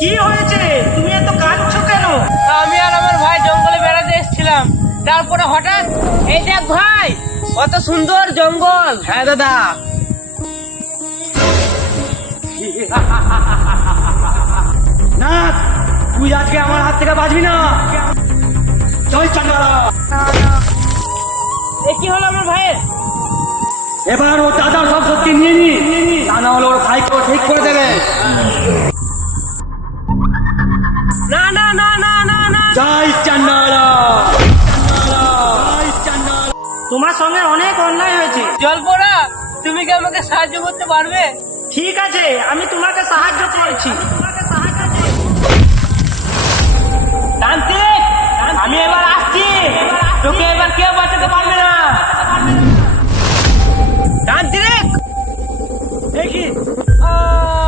কি হয়েছে? তুমি এত কাঁদছো কেন? আমি আর আমার ভাই জঙ্গলে বেড়াতে এসেছিলাম, তারপরে হঠাৎ এই দেখ ভাই, কত সুন্দর জঙ্গল। হ্যাঁ দাদা। না, তুই আজকে আমার হাত থেকে বাঁচবি না। চল চাঙ্গালা। এ কি হলো আমার ভাইয়ের? এবার ও দাদার সব সত্যি নিয়ে নি, তা না হলে ওর ভাইকে ও ঠিক করে দেবে। না না না না না না, জয় চান্নালা। তোমার সঙ্গে অনেক অন্যায় হয়েছে। জলপরা, তুমি কি আমাকে সাহায্য করতে পারবে? ঠিক আছে, আমি তোমাকে সাহায্য করছি।